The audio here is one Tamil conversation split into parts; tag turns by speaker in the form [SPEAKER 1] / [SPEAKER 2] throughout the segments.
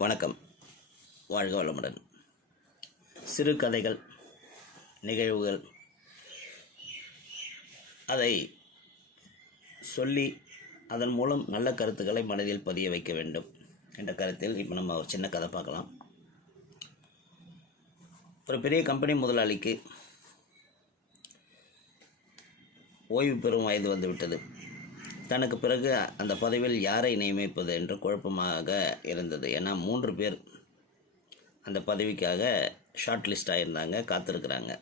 [SPEAKER 1] வணக்கம். வாழ்க வளமுடன். சிறுகதைகள் நிகழ்வுகள் அதை சொல்லி அதன் மூலம் நல்ல கருத்துக்களை மனதில் பதிய வைக்க வேண்டும் என்ற கருத்தில் இப்போ நம்ம ஒரு சின்ன கதை பார்க்கலாம். ஒரு பெரிய கம்பெனி முதலாளிக்கு ஓய்வு பெறும் வயது வந்துவிட்டது தனக்கு பிறகு அந்த பதவியில் யாரை நியமிப்பது என்று குழப்பமாக இருந்தது. ஏன்னா மூன்று பேர் அந்த பதவிக்காக ஷார்ட் லிஸ்ட் ஆகியிருந்தாங்க காத்திருக்கிறாங்க.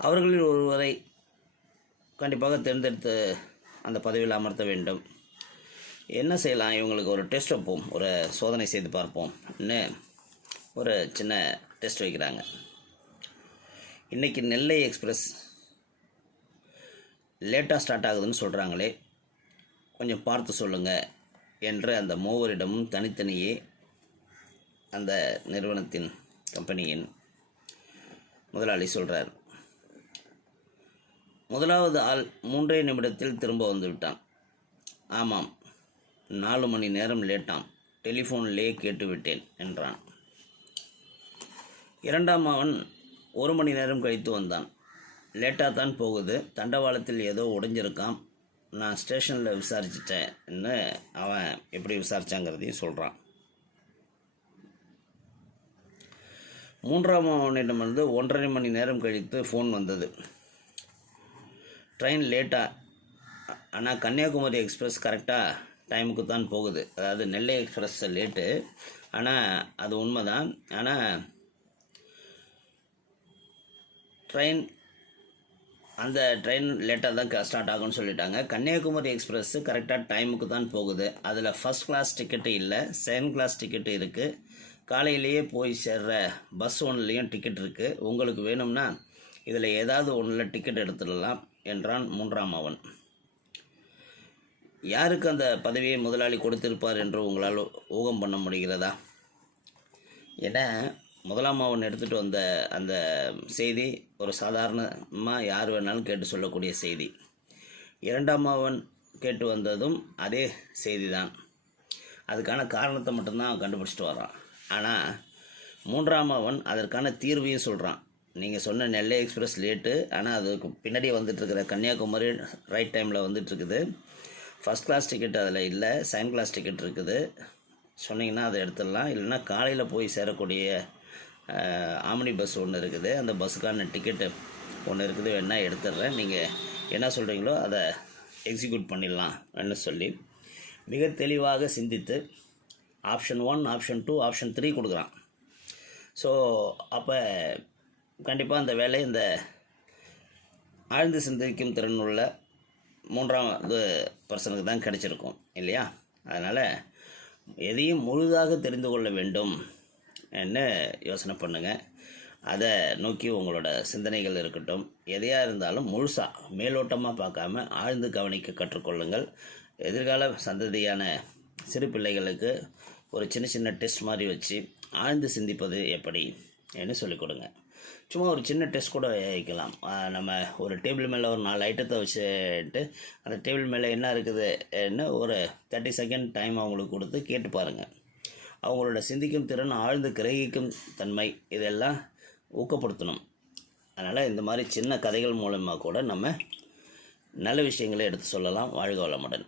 [SPEAKER 1] அவர்களில் ஒருவரை கண்டிப்பாக தேர்ந்தெடுத்து அந்த பதவியில் அமர்த்த வேண்டும். என்ன செய்யலாம்? இவங்களுக்கு ஒரு டெஸ்ட் வைப்போம் ஒரு சோதனை செய்து பார்ப்போம்னு ஒரு சின்ன டெஸ்ட் வைக்கிறாங்க. இன்றைக்கி நெல்லை எக்ஸ்பிரஸ் லேட்டாக ஸ்டார்ட் ஆகுதுன்னு சொல்கிறாங்களே கொஞ்சம் பார்த்து சொல்லுங்கள் என்று அந்த மூவரிடமும் தனித்தனியே அந்த நிறுவனத்தின் கம்பெனியின் முதலாளி சொல்கிறார் முதலாவது ஆள் மூன்றே நிமிடத்தில் திரும்ப வந்துவிட்டான் ஆமாம் நாலு மணி நேரம் லேட்டாம் டெலிஃபோன்லேயே கேட்டுவிட்டேன் என்றான். இரண்டாம் அவன் ஒரு மணி நேரம் கழித்து வந்தான். லேட்டாக தான் போகுது. தண்டவாளத்தில் ஏதோ உடைஞ்சிருக்கான். நான் ஸ்டேஷனில் விசாரிச்சிட்டேன்னு அவன் எப்படி விசாரிச்சாங்கிறதையும் சொல்கிறான் மூன்றாம் அவனிடமிருந்து ஒன்றரை மணி நேரம் கழித்து ஃபோன் வந்தது. ட்ரெயின் லேட்டாக ஆனால் கன்னியாகுமரி எக்ஸ்பிரஸ் கரெக்டாக டைமுக்கு தான் போகுது. அதாவது நெல்லை எக்ஸ்பிரஸ் லேட்டு ஆனால் அது உண்மை தான் ஆனால் ட்ரெயின் அந்த ட்ரெயின் லேட்டாக தான் ஸ்டார்ட் ஆகும்னு சொல்லிட்டாங்க. கன்னியாகுமரி எக்ஸ்பிரஸ்ஸு கரெக்டாக டைமுக்கு தான் போகுது. அதில் ஃபஸ்ட் கிளாஸ் டிக்கெட்டு இல்லை செகண்ட் கிளாஸ் டிக்கெட்டு இருக்குது காலையிலேயே போய் சேர்ற பஸ் ஒன்றுலேயும் டிக்கெட் இருக்குது உங்களுக்கு வேணும்னா இதில் ஏதாவது ஒன்றில் டிக்கெட் எடுத்துடலாம் என்றான் மூன்றாம் அவன். யாருக்கு அந்த பதவியை முதலாளி கொடுத்திருப்பார் என்று உங்களால் ஊகம் பண்ண முடிகிறதா? ஏன்னா முதலாம் மாவன் எடுத்துகிட்டு வந்த அந்த செய்தி ஒரு சாதாரணமாக யார் வேணாலும் கேட்டு சொல்லக்கூடிய செய்தி. இரண்டாம் மாவன் கேட்டு வந்ததும் அதே செய்தி தான் அதுக்கான காரணத்தை மட்டும்தான் அவன் கண்டுபிடிச்சிட்டு வரான் ஆனால் மூன்றாம் அவன் அதற்கான தீர்வையும் சொல்கிறான் நீங்கள் சொன்ன நெல்லை எக்ஸ்பிரஸ் லேட்டு ஆனால் அதுக்கு பின்னாடி வந்துட்டுருக்கிற கன்னியாகுமரி ரைட் டைமில் வந்துட்டுருக்குது. ஃபஸ்ட் கிளாஸ் டிக்கெட் அதில் இல்லை செகண்ட் கிளாஸ் டிக்கெட் இருக்குது. சொன்னீங்கன்னா அதை எடுத்துடலாம். இல்லைன்னா காலையில் போய் சேரக்கூடிய ஆம்னி பஸ் ஒன்று இருக்குது. அந்த பஸ்ஸுக்கான டிக்கெட்டு ஒன்று இருக்குது. வேணா எடுத்துடுறேன். நீங்கள் என்ன சொல்கிறீங்களோ அதை எக்ஸிக்யூட் பண்ணிடலாம்னு சொல்லி மிக தெளிவாக சிந்தித்து option one option two option three கொடுக்குறான். ஸோ அப்போ கண்டிப்பாக அந்த வேலை இந்த ஆழ்ந்து சிந்திக்கும் திறன் உள்ள மூன்றாம் இது பர்சனுக்கு தான் கிடச்சிருக்கும் இல்லையா? அதனால் எதையும் முழுதாக தெரிந்து கொள்ள வேண்டும். என்ன யோசனை பண்ணுங்கள் அதை நோக்கி உங்களோட சிந்தனைகள் இருக்கட்டும். எதையாக இருந்தாலும் முழுசாக மேலோட்டமாக பார்க்காம ஆழ்ந்து கவனிக்க கற்றுக்கொள்ளுங்கள். எதிர்கால சந்ததியான சிறு பிள்ளைகளுக்கு ஒரு சின்ன சின்ன டெஸ்ட் மாதிரி வச்சு ஆழ்ந்து சிந்திப்பது எப்படி என்று சொல்லிக் கொடுங்க. சும்மா ஒரு சின்ன டெஸ்ட் கூட வைக்கலாம். நம்ம ஒரு டேபிள் மேலே ஒரு நாலு ஐட்டத்தை வச்சுட்டு அந்த டேபிள் மேலே என்ன இருக்குதுன்னு ஒரு தேர்ட்டி செகண்ட் டைம் அவங்களுக்கு கொடுத்து கேட்டு பாருங்கள் அவங்களோட சிந்திக்கும் திறன் ஆழ்ந்து கிரகிக்கும் தன்மை இதெல்லாம் ஊக்கப்படுத்தணும். அதனால் இந்த மாதிரி சின்ன கதைகள் மூலமாக கூட நம்ம நல்ல விஷயங்களை எடுத்து சொல்லலாம். வாழ்க வளமுடன்.